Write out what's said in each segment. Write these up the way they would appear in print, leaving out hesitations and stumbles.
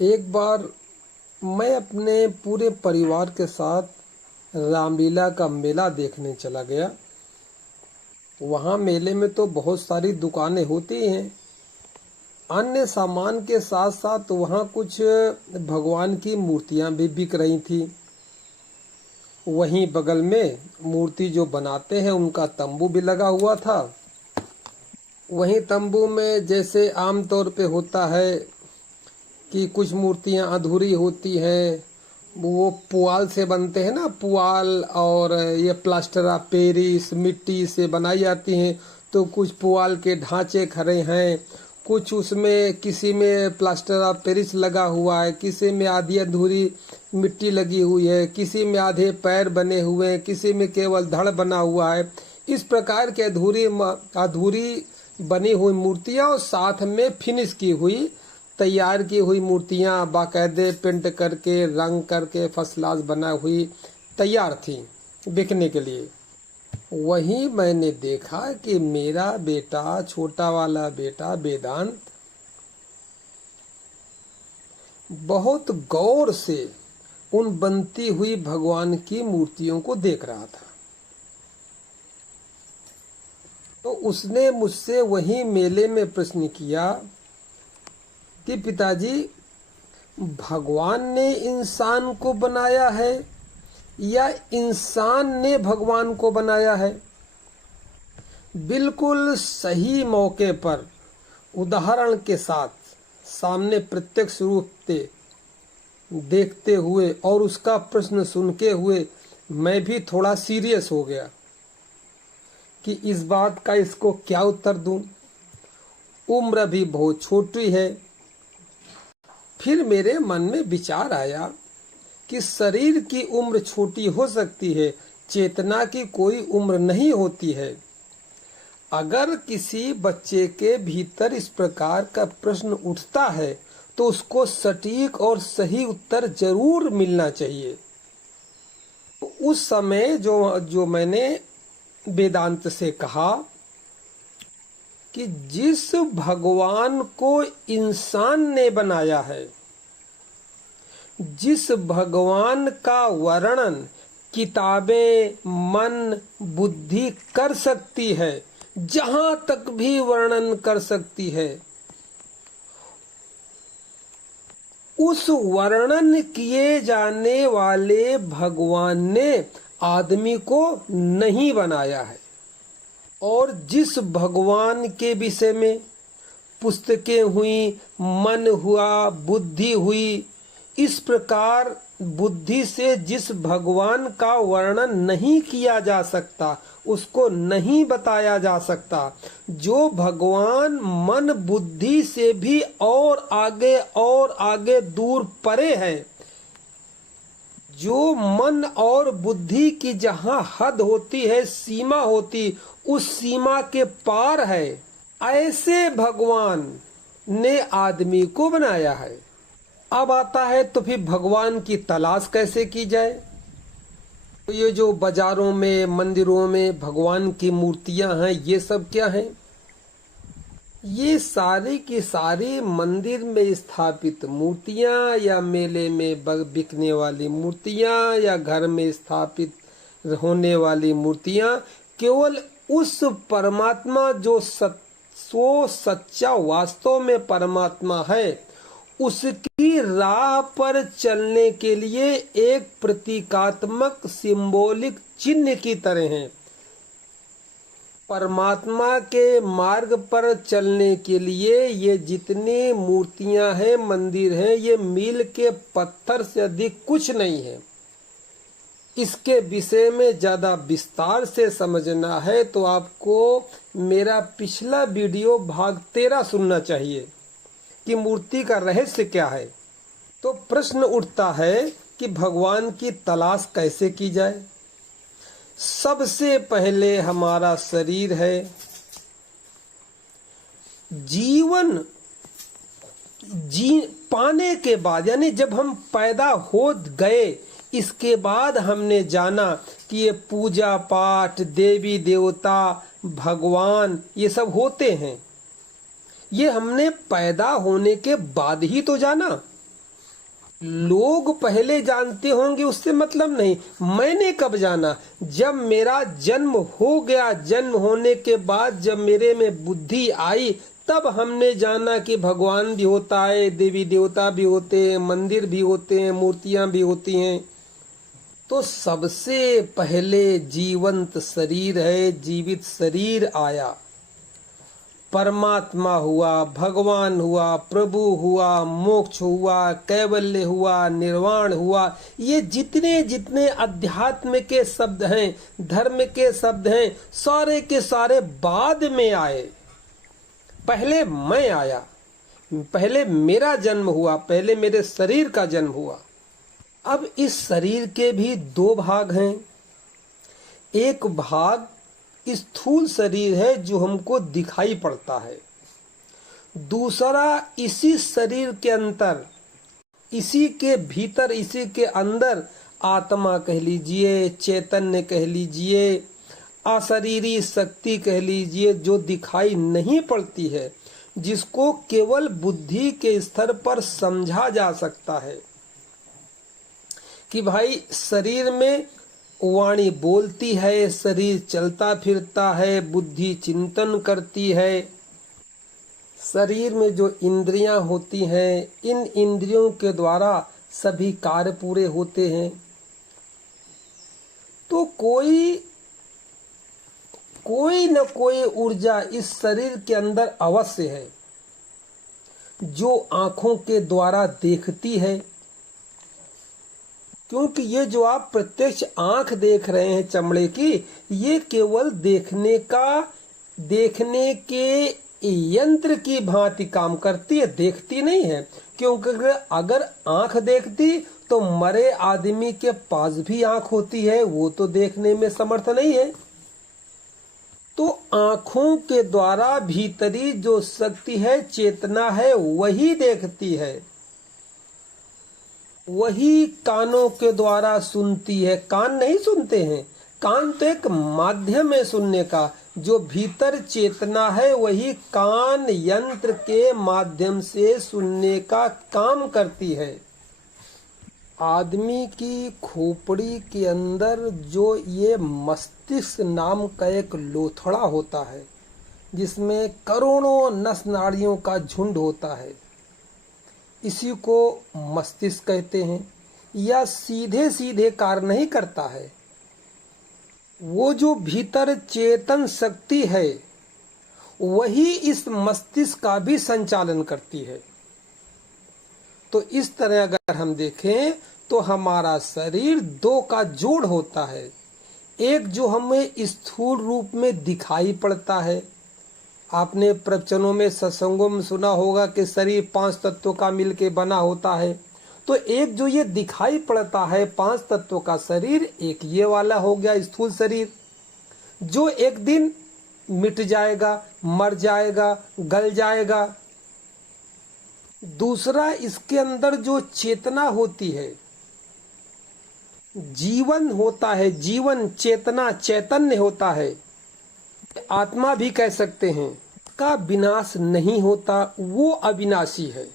एक बार मैं अपने पूरे परिवार के साथ रामलीला का मेला देखने चला गया। वहाँ मेले में तो बहुत सारी दुकानें होती हैं। अन्य सामान के साथ साथ वहाँ कुछ भगवान की मूर्तियाँ भी बिक रही थी। वहीं बगल में मूर्ति जो बनाते हैं उनका तंबू भी लगा हुआ था। वहीं तंबू में जैसे आमतौर पे होता है कि कुछ मूर्तियां अधूरी होती है, वो पुआल से बनते हैं ना, पुआल और ये प्लास्टर ऑफ पेरिस मिट्टी से बनाई जाती हैं। तो कुछ पुआल के ढांचे खड़े हैं, कुछ उसमें किसी में प्लास्टर ऑफ पेरिस लगा हुआ है, किसी में आधी अधूरी मिट्टी लगी हुई है, किसी में आधे पैर बने हुए हैं, किसी में केवल धड़ बना हुआ है। इस प्रकार के अधूरी बनी हुई मूर्तियां और साथ में फिनिश की हुई तैयार की हुई मूर्तियां बाकायदे पेंट करके रंग करके फर्स्ट क्लास बना हुई तैयार थी बिकने के लिए। वहीं मैंने देखा कि मेरा बेटा, छोटा वाला बेटा वेदांत, बहुत गौर से उन बनती हुई भगवान की मूर्तियों को देख रहा था। तो उसने मुझसे वहीं मेले में प्रश्न किया कि पिताजी, भगवान ने इंसान को बनाया है या इंसान ने भगवान को बनाया है? बिल्कुल सही मौके पर उदाहरण के साथ सामने प्रत्यक्ष रूप से देखते हुए और उसका प्रश्न सुनते हुए मैं भी थोड़ा सीरियस हो गया कि इस बात का इसको क्या उत्तर दूं। उम्र भी बहुत छोटी है। फिर मेरे मन में विचार आया कि शरीर की उम्र छोटी हो सकती है, चेतना की कोई उम्र नहीं होती है। अगर किसी बच्चे के भीतर इस प्रकार का प्रश्न उठता है तो उसको सटीक और सही उत्तर जरूर मिलना चाहिए। उस समय जो मैंने वेदांत से कहा कि जिस भगवान को इंसान ने बनाया है, जिस भगवान का वर्णन किताबें, मन, बुद्धि कर सकती है, जहां तक भी वर्णन कर सकती है, उस वर्णन किए जाने वाले भगवान ने आदमी को नहीं बनाया है। और जिस भगवान के विषय में पुस्तकें हुई, मन हुआ, बुद्धि हुई, इस प्रकार बुद्धि से जिस भगवान का वर्णन नहीं किया जा सकता, उसको नहीं बताया जा सकता, जो भगवान मन बुद्धि से भी और आगे दूर परे है, जो मन और बुद्धि की जहां हद होती है, सीमा होती, उस सीमा के पार है, ऐसे भगवान ने आदमी को बनाया है। अब आता है तो फिर भगवान की तलाश कैसे की जाए? तो ये जो बाजारों में, मंदिरों में भगवान की मूर्तियां हैं, ये सब क्या हैं? ये सारी की सारी मंदिर में स्थापित मूर्तियां या मेले में बिकने वाली मूर्तियां या घर में स्थापित होने वाली मूर्तियां केवल उस परमात्मा जो सच्चा वास्तव में परमात्मा है, उसकी राह पर चलने के लिए एक प्रतीकात्मक सिंबॉलिक चिन्ह की तरह हैं। परमात्मा के मार्ग पर चलने के लिए ये जितनी मूर्तियां हैं, मंदिर हैं, ये मील के पत्थर से अधिक कुछ नहीं है। इसके विषय में ज्यादा विस्तार से समझना है तो आपको मेरा पिछला वीडियो भाग 13 सुनना चाहिए कि मूर्ति का रहस्य क्या है। तो प्रश्न उठता है कि भगवान की तलाश कैसे की जाए? सबसे पहले हमारा शरीर है। जीवन पाने के बाद, यानी जब हम पैदा हो गए, इसके बाद हमने जाना कि ये पूजा पाठ, देवी देवता, भगवान, ये सब होते हैं। ये हमने पैदा होने के बाद ही तो जाना। लोग पहले जानते होंगे उससे मतलब नहीं। मैंने कब जाना? जब मेरा जन्म हो गया। जन्म होने के बाद जब मेरे में बुद्धि आई, तब हमने जाना कि भगवान भी होता है, देवी देवता भी होते हैं, मंदिर भी होते हैं, मूर्तियां भी होती हैं। तो सबसे पहले जीवंत शरीर है, जीवित शरीर आया। परमात्मा हुआ, भगवान हुआ, प्रभु हुआ, मोक्ष हुआ, कैवल्य हुआ, निर्वाण हुआ। ये जितने जितने अध्यात्म के शब्द हैं, धर्म के शब्द हैं, सारे के सारे बाद में आए। पहले मैं आया, पहले मेरा जन्म हुआ, पहले मेरे शरीर का जन्म हुआ। अब इस शरीर के भी दो भाग हैं। एक भाग स्थूल शरीर है जो हमको दिखाई पड़ता है। दूसरा इसी शरीर के अंदर, इसी के भीतर, इसी के अंदर आत्मा कह लीजिए, चैतन्य कह लीजिए, अशरीरी शक्ति कह लीजिए, जो दिखाई नहीं पड़ती है, जिसको केवल बुद्धि के स्तर पर समझा जा सकता है कि भाई शरीर में वाणी बोलती है, शरीर चलता फिरता है, बुद्धि चिंतन करती है। शरीर में जो इंद्रियां होती हैं, इन इंद्रियों के द्वारा सभी कार्य पूरे होते हैं। तो कोई न कोई ऊर्जा इस शरीर के अंदर अवश्य है, जो आंखों के द्वारा देखती है। क्योंकि ये जो आप प्रत्यक्ष आंख देख रहे हैं चमड़े की, ये केवल देखने के यंत्र की भांति काम करती है, देखती नहीं है। क्योंकि अगर आंख देखती तो मरे आदमी के पास भी आंख होती है, वो तो देखने में समर्थ नहीं है। तो आंखों के द्वारा भीतरी जो शक्ति है, चेतना है, वही देखती है, वही कानों के द्वारा सुनती है। कान नहीं सुनते हैं, कान तो एक माध्यम है सुनने का। जो भीतर चेतना है वही कान यंत्र के माध्यम से सुनने का काम करती है। आदमी की खोपड़ी के अंदर जो ये मस्तिष्क नाम का एक लोथड़ा होता है, जिसमें करोड़ों नस नाड़ियों का झुंड होता है, इसी को मस्तिष्क कहते हैं। या सीधे सीधे कार्य नहीं करता है, वो जो भीतर चेतन शक्ति है वही इस मस्तिष्क का भी संचालन करती है। तो इस तरह अगर हम देखें तो हमारा शरीर दो का जोड़ होता है। एक जो हमें स्थूल रूप में दिखाई पड़ता है, आपने प्रवचनों में, सत्संगों में सुना होगा कि शरीर 5 तत्वों का मिलके बना होता है। तो एक जो ये दिखाई पड़ता है 5 तत्वों का शरीर, एक ये वाला हो गया स्थूल शरीर, जो एक दिन मिट जाएगा, मर जाएगा, गल जाएगा। दूसरा, इसके अंदर जो चेतना होती है, जीवन होता है, जीवन, चेतना, चैतन्य होता है, आत्मा भी कह सकते हैं, का विनाश नहीं होता, वो अविनाशी है।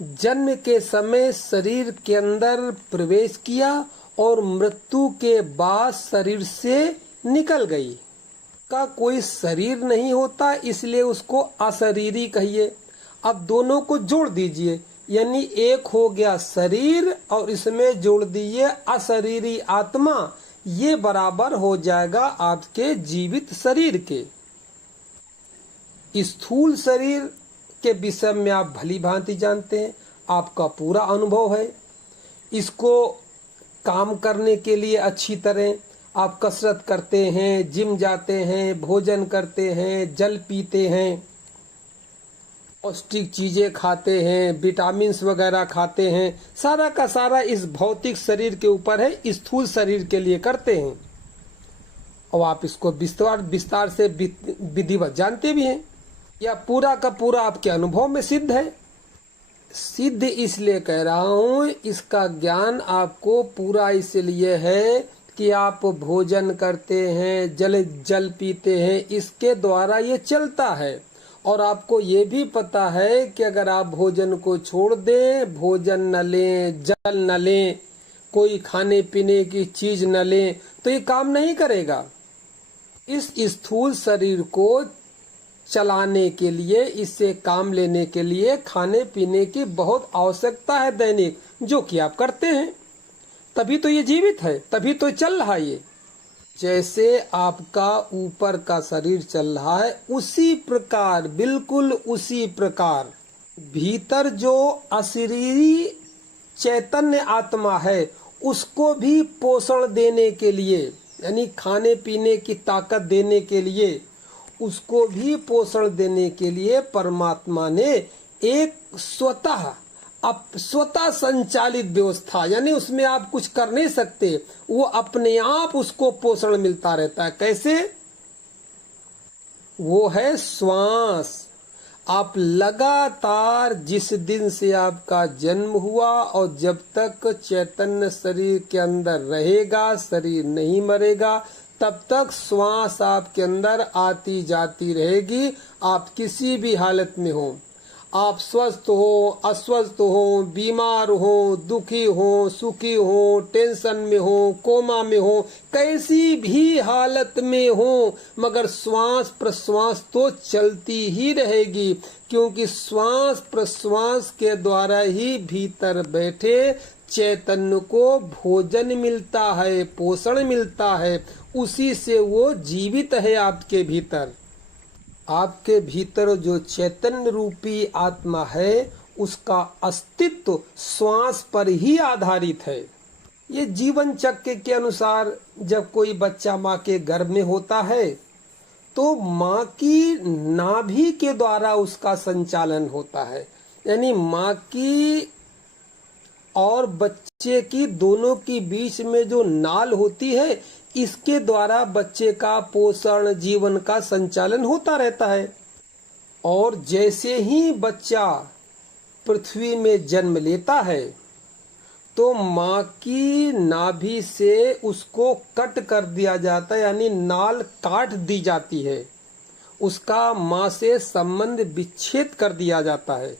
जन्म के समय शरीर के अंदर प्रवेश किया और मृत्यु के बाद शरीर से निकल गई। का कोई शरीर नहीं होता, इसलिए उसको अशरीरी कहिए। अब दोनों को जोड़ दीजिए, यानी एक हो गया शरीर और इसमें जोड़ दीजिए अशरीरी आत्मा, ये बराबर हो जाएगा आपके जीवित शरीर के। स्थूल शरीर के विषय में आप भली भांति जानते हैं, आपका पूरा अनुभव है। इसको काम करने के लिए अच्छी तरह आप कसरत करते हैं, जिम जाते हैं, भोजन करते हैं, जल पीते हैं, पौष्टिक चीजें खाते हैं, विटामिन्स वगैरह खाते हैं, सारा का सारा इस भौतिक शरीर के ऊपर है, स्थूल शरीर के लिए करते हैं। और आप इसको विस्तार से विधिवत जानते भी हैं, या पूरा का पूरा आपके अनुभव में सिद्ध है। सिद्ध इसलिए कह रहा हूँ, इसका ज्ञान आपको पूरा इसलिए है कि आप भोजन करते हैं, जल पीते हैं, इसके द्वारा ये चलता है। और आपको ये भी पता है कि अगर आप भोजन को छोड़ दें, भोजन न लें, जल न लें, कोई खाने पीने की चीज न लें, तो ये काम नहीं करेगा। इस स्थूल शरीर को चलाने के लिए, इससे काम लेने के लिए खाने पीने की बहुत आवश्यकता है दैनिक, जो कि आप करते हैं। तभी तो ये जीवित है, तभी तो चल रहा है ये। जैसे आपका ऊपर का शरीर चल रहा है, उसी प्रकार, बिल्कुल उसी प्रकार भीतर जो अशरीरी चैतन्य आत्मा है, उसको भी पोषण देने के लिए, यानी खाने पीने की ताकत देने के लिए, उसको भी पोषण देने के लिए परमात्मा ने एक स्वतः संचालित व्यवस्था, यानी उसमें आप कुछ कर नहीं सकते, वो अपने आप उसको पोषण मिलता रहता है। कैसे? वो है श्वास। आप लगातार, जिस दिन से आपका जन्म हुआ और जब तक चैतन्य शरीर के अंदर रहेगा, शरीर नहीं मरेगा, तब तक श्वास आपके अंदर आती जाती रहेगी। आप किसी भी हालत में हो, आप स्वस्थ हो, अस्वस्थ हो, बीमार हो, दुखी हो, सुखी हो, टेंशन में हो, कोमा में हो, कैसी भी हालत में हो, मगर श्वास प्रश्वास तो चलती ही रहेगी, क्योंकि श्वास प्रश्वास के द्वारा ही भीतर बैठे चैतन्य को भोजन मिलता है, पोषण मिलता है, उसी से वो जीवित है आपके भीतर। आपके भीतर जो चैतन्य रूपी आत्मा है, उसका अस्तित्व श्वास पर ही आधारित है। ये जीवन चक्र के अनुसार जब कोई बच्चा माँ के गर्भ में होता है, तो माँ की नाभि के द्वारा उसका संचालन होता है, यानी माँ की और बच्चे की दोनों की बीच में जो नाल होती है, इसके द्वारा बच्चे का पोषण, जीवन का संचालन होता रहता है। और जैसे ही बच्चा पृथ्वी में जन्म लेता है, तो माँ की नाभि से उसको कट कर दिया जाता है, यानी नाल काट दी जाती है, उसका माँ से संबंध विच्छेद कर दिया जाता है।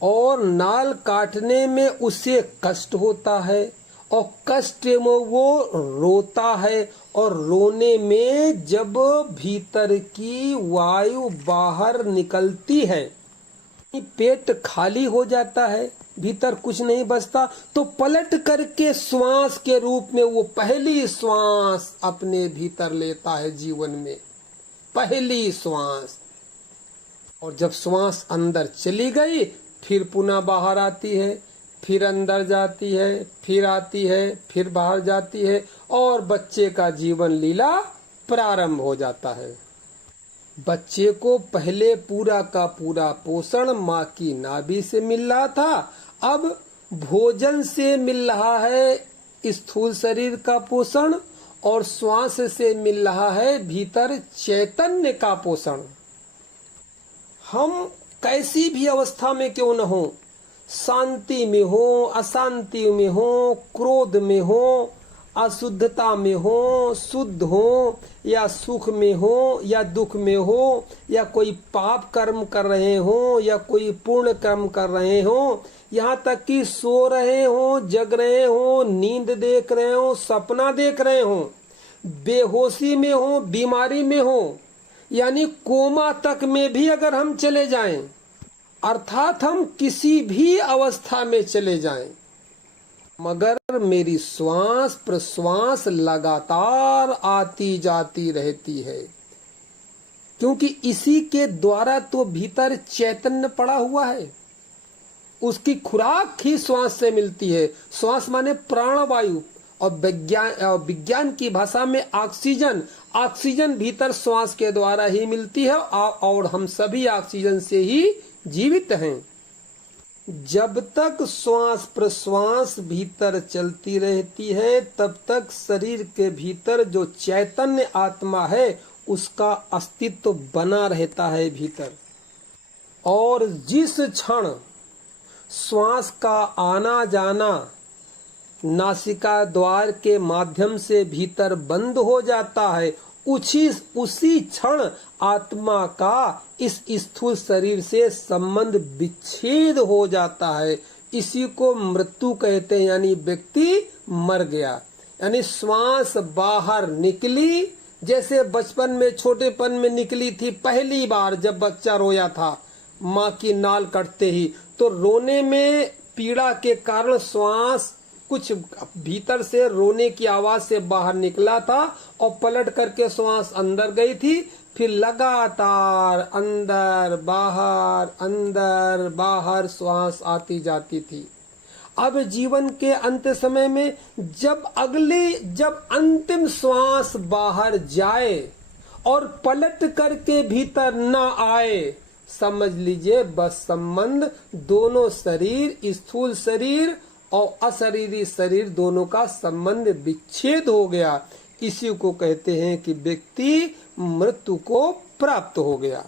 और नाल काटने में उसे कष्ट होता है, और कष्ट में वो रोता है, और रोने में जब भीतर की वायु बाहर निकलती है, पेट खाली हो जाता है, भीतर कुछ नहीं बचता, तो पलट करके श्वास के रूप में वो पहली श्वास अपने भीतर लेता है जीवन में, पहली श्वास। और जब श्वास अंदर चली गई, फिर पुनः बाहर आती है, फिर अंदर जाती है, फिर आती है, फिर बाहर जाती है, और बच्चे का जीवन लीला प्रारंभ हो जाता है। बच्चे को पहले पूरा का पूरा पोषण माँ की नाभि से मिल रहा था, अब भोजन से मिल रहा है स्थूल शरीर का पोषण, और श्वास से मिल रहा है भीतर चैतन्य का पोषण। हम कैसी भी अवस्था में क्यों न हो, शांति में हो, अशांति में हो, क्रोध में हो, अशुद्धता में हो, शुद्ध हो, या सुख में हो या दुख में हो, या कोई पाप कर्म कर रहे हो या कोई पुण्य कर्म कर रहे हो, यहाँ तक कि सो रहे हो, जग रहे हो, नींद देख रहे हो, सपना देख रहे हो, बेहोशी में हो, बीमारी में हो, यानी कोमा तक में भी अगर हम चले जाएं, अर्थात हम किसी भी अवस्था में चले जाएं, मगर मेरी श्वास प्रश्वास लगातार आती जाती रहती है, क्योंकि इसी के द्वारा तो भीतर चैतन्य पड़ा हुआ है। उसकी खुराक ही श्वास से मिलती है। श्वास माने प्राणवायु, और विज्ञान की भाषा में ऑक्सीजन। ऑक्सीजन भीतर श्वास के द्वारा ही मिलती है, और हम सभी ऑक्सीजन से ही जीवित हैं। जब तक श्वास प्रश्वास भीतर चलती रहती है, तब तक शरीर के भीतर जो चैतन्य आत्मा है, उसका अस्तित्व बना रहता है भीतर। और जिस क्षण श्वास का आना जाना नासिका द्वार के माध्यम से भीतर बंद हो जाता है, उसी क्षण आत्मा का इस स्थूल शरीर से संबंध विच्छेद हो जाता है। इसी को मृत्यु कहते हैं, यानी व्यक्ति मर गया। यानी श्वास बाहर निकली, जैसे बचपन में छोटेपन में निकली थी पहली बार जब बच्चा रोया था माँ की नाल कटते ही, तो रोने में पीड़ा के कारण श्वास कुछ भीतर से रोने की आवाज से बाहर निकला था और पलट करके श्वास अंदर गई थी, फिर लगातार अंदर बाहर श्वास आती जाती थी। अब जीवन के अंत समय में जब अंतिम श्वास बाहर जाए और पलट करके भीतर न आए, समझ लीजिए बस संबंध दोनों शरीर, स्थूल शरीर और अशरीरी शरीर दोनों का संबंध विच्छेद हो गया। इसी को कहते हैं कि व्यक्ति मृत्यु को प्राप्त हो गया।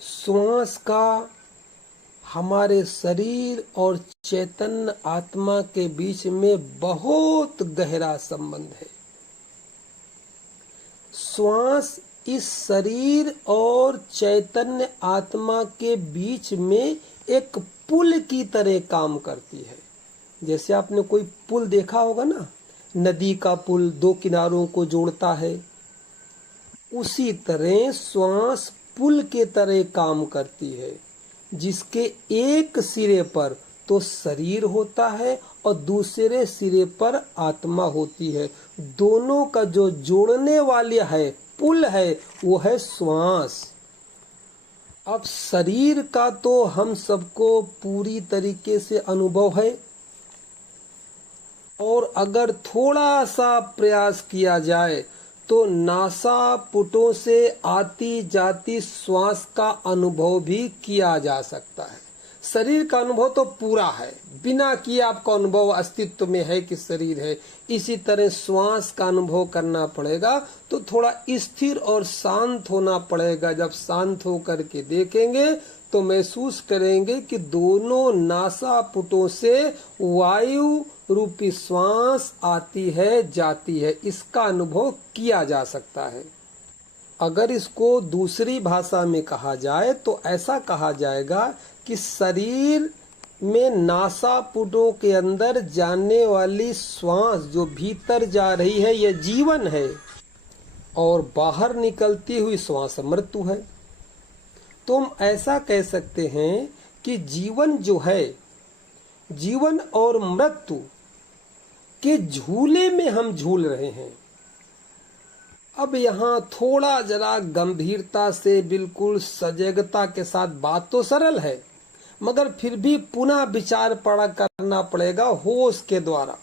श्वास का हमारे शरीर और चैतन्य आत्मा के बीच में बहुत गहरा संबंध है। श्वास इस शरीर और चैतन्य आत्मा के बीच में एक पुल की तरह काम करती है। जैसे आपने कोई पुल देखा होगा ना, नदी का पुल दो किनारों को जोड़ता है, उसी तरह श्वास पुल के तरह काम करती है, जिसके एक सिरे पर तो शरीर होता है और दूसरे सिरे पर आत्मा होती है। दोनों का जो जोड़ने वाले है पुल है वो है श्वास। अब शरीर का तो हम सबको पूरी तरीके से अनुभव है, और अगर थोड़ा सा प्रयास किया जाए तो नासापुटों से आती जाती श्वास का अनुभव भी किया जा सकता है। शरीर का अनुभव तो पूरा है, बिना किए आपका अनुभव अस्तित्व में है कि शरीर है। इसी तरह श्वास का अनुभव करना पड़ेगा, तो थोड़ा स्थिर और शांत होना पड़ेगा। जब शांत होकर के देखेंगे तो महसूस करेंगे कि दोनों नासापुटों से वायु रूपी श्वास आती है जाती है, इसका अनुभव किया जा सकता है। अगर इसको दूसरी भाषा में कहा जाए तो ऐसा कहा जाएगा कि शरीर में नासापुटों के अंदर जाने वाली श्वास जो भीतर जा रही है यह जीवन है, और बाहर निकलती हुई श्वास मृत्यु है। तो हम ऐसा कह सकते हैं कि जीवन जो है, जीवन और मृत्यु के झूले में हम झूल रहे हैं। अब यहाँ थोड़ा जरा गंभीरता से, बिल्कुल सजगता के साथ, बात तो सरल है मगर फिर भी पुनः विचार करना पड़ेगा होश के द्वारा,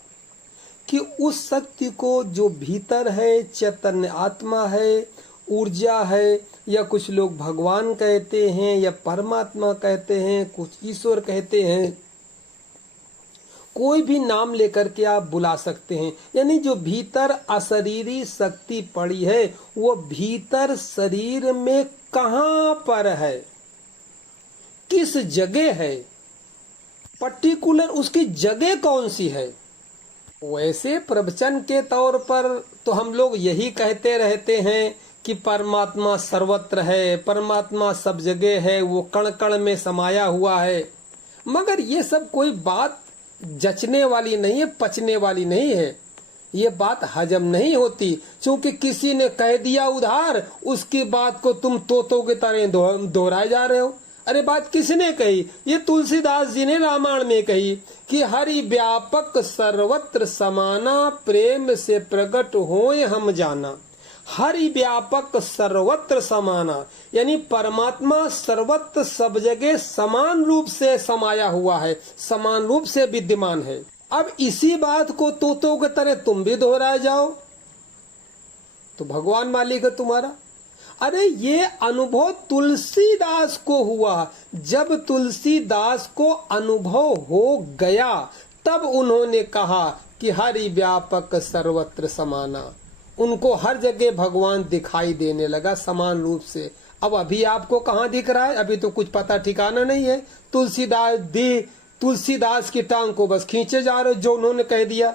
कि उस शक्ति को जो भीतर है, चैतन्य आत्मा है, ऊर्जा है, या कुछ लोग भगवान कहते हैं या परमात्मा कहते हैं, कुछ ईश्वर कहते हैं, कोई भी नाम लेकर के आप बुला सकते हैं। यानी जो भीतर अशरीरी शक्ति पड़ी है वो भीतर शरीर में कहाँ पर है, किस जगह है, पर्टिकुलर उसकी जगह कौन सी है। वैसे प्रवचन के तौर पर तो हम लोग यही कहते रहते हैं कि परमात्मा सर्वत्र है, परमात्मा सब जगह है, वो कण कण में समाया हुआ है। मगर ये सब कोई बात जचने वाली नहीं है, पचने वाली नहीं है, ये बात हजम नहीं होती। क्योंकि किसी ने कह दिया उधार, उसकी बात को तुम तोतों की तरह दोहराए जा रहे हो। अरे बात किसने कही? ये तुलसीदास जी ने रामायण में कही कि हरि व्यापक सर्वत्र समाना, प्रेम से प्रकट होए हम जाना। हरि व्यापक सर्वत्र समाना, यानी परमात्मा सर्वत्र सब जगह समान रूप से समाया हुआ है, समान रूप से विद्यमान है। अब इसी बात को तोतों की तरह तुम भी दोहराए जाओ तो भगवान मालिक है तुम्हारा। अरे ये अनुभव तुलसीदास को हुआ। जब तुलसीदास को अनुभव हो गया तब उन्होंने कहा कि हरि व्यापक सर्वत्र समाना। उनको हर जगह भगवान दिखाई देने लगा समान रूप से। अब अभी आपको कहाँ दिख रहा है? अभी तो कुछ पता ठिकाना नहीं है। तुलसीदास की टांग को बस खींचे जा रहे जो उन्होंने कह दिया।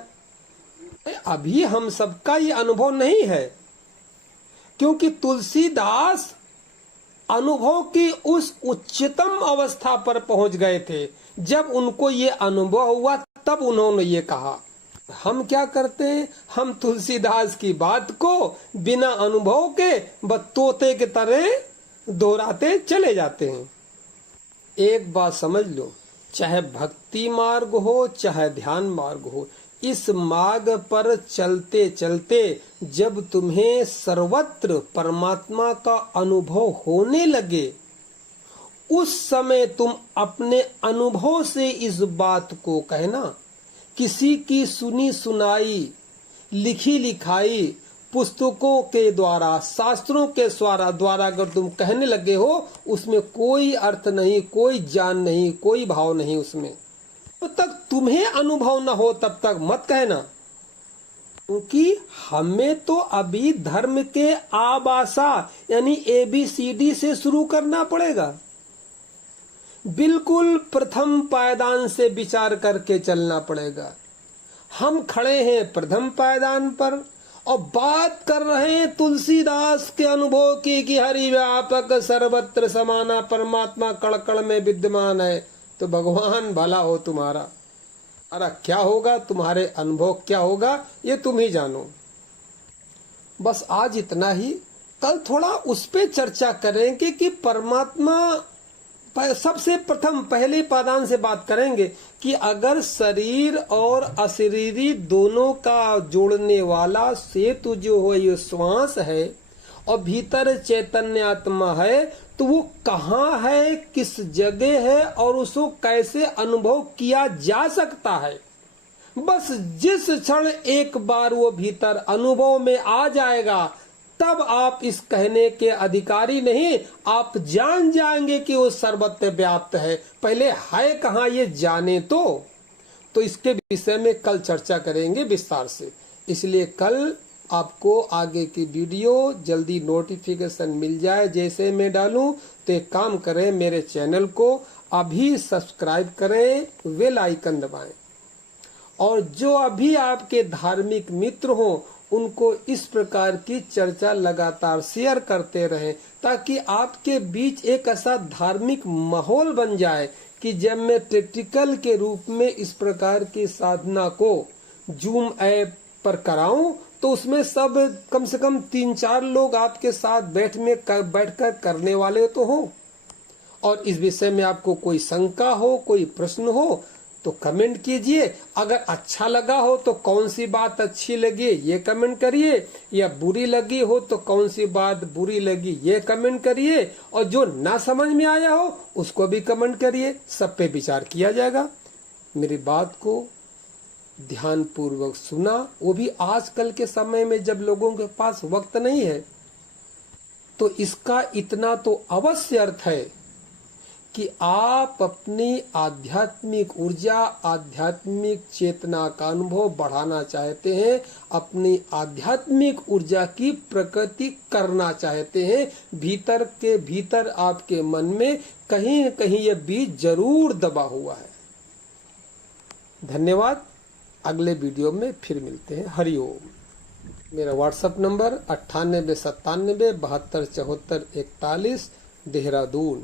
अभी हम सबका ये अनुभव नहीं है, क्योंकि तुलसीदास अनुभव की उस उच्चतम अवस्था पर पहुंच गए थे। जब उनको ये अनुभव हुआ तब उन्होंने ये कहा। हम क्या करते हैं, हम तुलसीदास की बात को बिना अनुभव के बस तोते के तरह दोहराते चले जाते हैं। एक बात समझ लो, चाहे भक्ति मार्ग हो चाहे ध्यान मार्ग हो, इस मार्ग पर चलते चलते जब तुम्हें सर्वत्र परमात्मा का अनुभव होने लगे, उस समय तुम अपने अनुभव से इस बात को कहना। किसी की सुनी सुनाई, लिखी लिखाई पुस्तकों के द्वारा, शास्त्रों के द्वारा अगर तुम कहने लगे हो, उसमें कोई अर्थ नहीं, कोई ज्ञान नहीं, कोई भाव नहीं उसमें। तब तक तुम्हें अनुभव न हो तब तक मत कहना, क्योंकि हमें तो अभी धर्म के आबासा यानी ABCD से शुरू करना पड़ेगा। बिल्कुल प्रथम पायदान से विचार करके चलना पड़ेगा। हम खड़े हैं प्रथम पायदान पर और बात कर रहे हैं तुलसीदास के अनुभव की कि हरि व्यापक सर्वत्र समाना परमात्मा कण कण में विद्यमान है। तो भगवान भला हो तुम्हारा। अरे क्या होगा, तुम्हारे अनुभव क्या होगा ये तुम ही जानो। बस आज इतना ही। कल थोड़ा उस पे चर्चा करेंगे कि परमात्मा, सबसे प्रथम पहले पादान से बात करेंगे कि अगर शरीर और अशरीरी दोनों का जोड़ने वाला सेतु जो हो ये श्वास है और भीतर चैतन्य आत्मा है, तो वो कहाँ है, किस जगह है और उसको कैसे अनुभव किया जा सकता है। बस जिस क्षण एक बार वो भीतर अनुभव में आ जाएगा, तब आप इस कहने के अधिकारी नहीं, आप जान जाएंगे कि वो सर्वत्र व्याप्त है। पहले है कहाँ ये जाने तो इसके विषय में कल चर्चा करेंगे विस्तार से। इसलिए कल आपको आगे की वीडियो जल्दी नोटिफिकेशन मिल जाए, जैसे मैं डालूं तो एक काम करें, मेरे चैनल को अभी सब्सक्राइब करें, बेल आइकन दबाएं, और जो अभी आपके धार्मिक मित्र हो उनको इस प्रकार की चर्चा लगातार शेयर करते रहें, ताकि आपके बीच एक ऐसा धार्मिक माहौल बन जाए कि जब मैं प्रैक्टिकल के रूप में इस प्रकार की साधना को जूम ऐप पर कराऊं, तो उसमें सब कम से कम 3-4 लोग आपके साथ बैठकर करने वाले तो हो। और इस विषय में आपको कोई शंका हो, कोई प्रश्न हो तो कमेंट कीजिए। अगर अच्छा लगा हो तो कौन सी बात अच्छी लगी ये कमेंट करिए, या बुरी लगी हो तो कौन सी बात बुरी लगी ये कमेंट करिए, और जो ना समझ में आया हो उसको भी कमेंट करिए। सब पे विचार किया जाएगा। मेरी बात को ध्यान पूर्वक सुना, वो भी आजकल के समय में जब लोगों के पास वक्त नहीं है, तो इसका इतना तो अवश्य अर्थ है कि आप अपनी आध्यात्मिक ऊर्जा, आध्यात्मिक चेतना का अनुभव बढ़ाना चाहते हैं, अपनी आध्यात्मिक ऊर्जा की प्रकृति करना चाहते हैं, भीतर के भीतर आपके मन में कहीं न कहीं यह बीज जरूर दबा हुआ है। धन्यवाद। अगले वीडियो में फिर मिलते हैं। हरि ओम। मेरा व्हाट्सएप नंबर 98 97 72 74 41 देहरादून।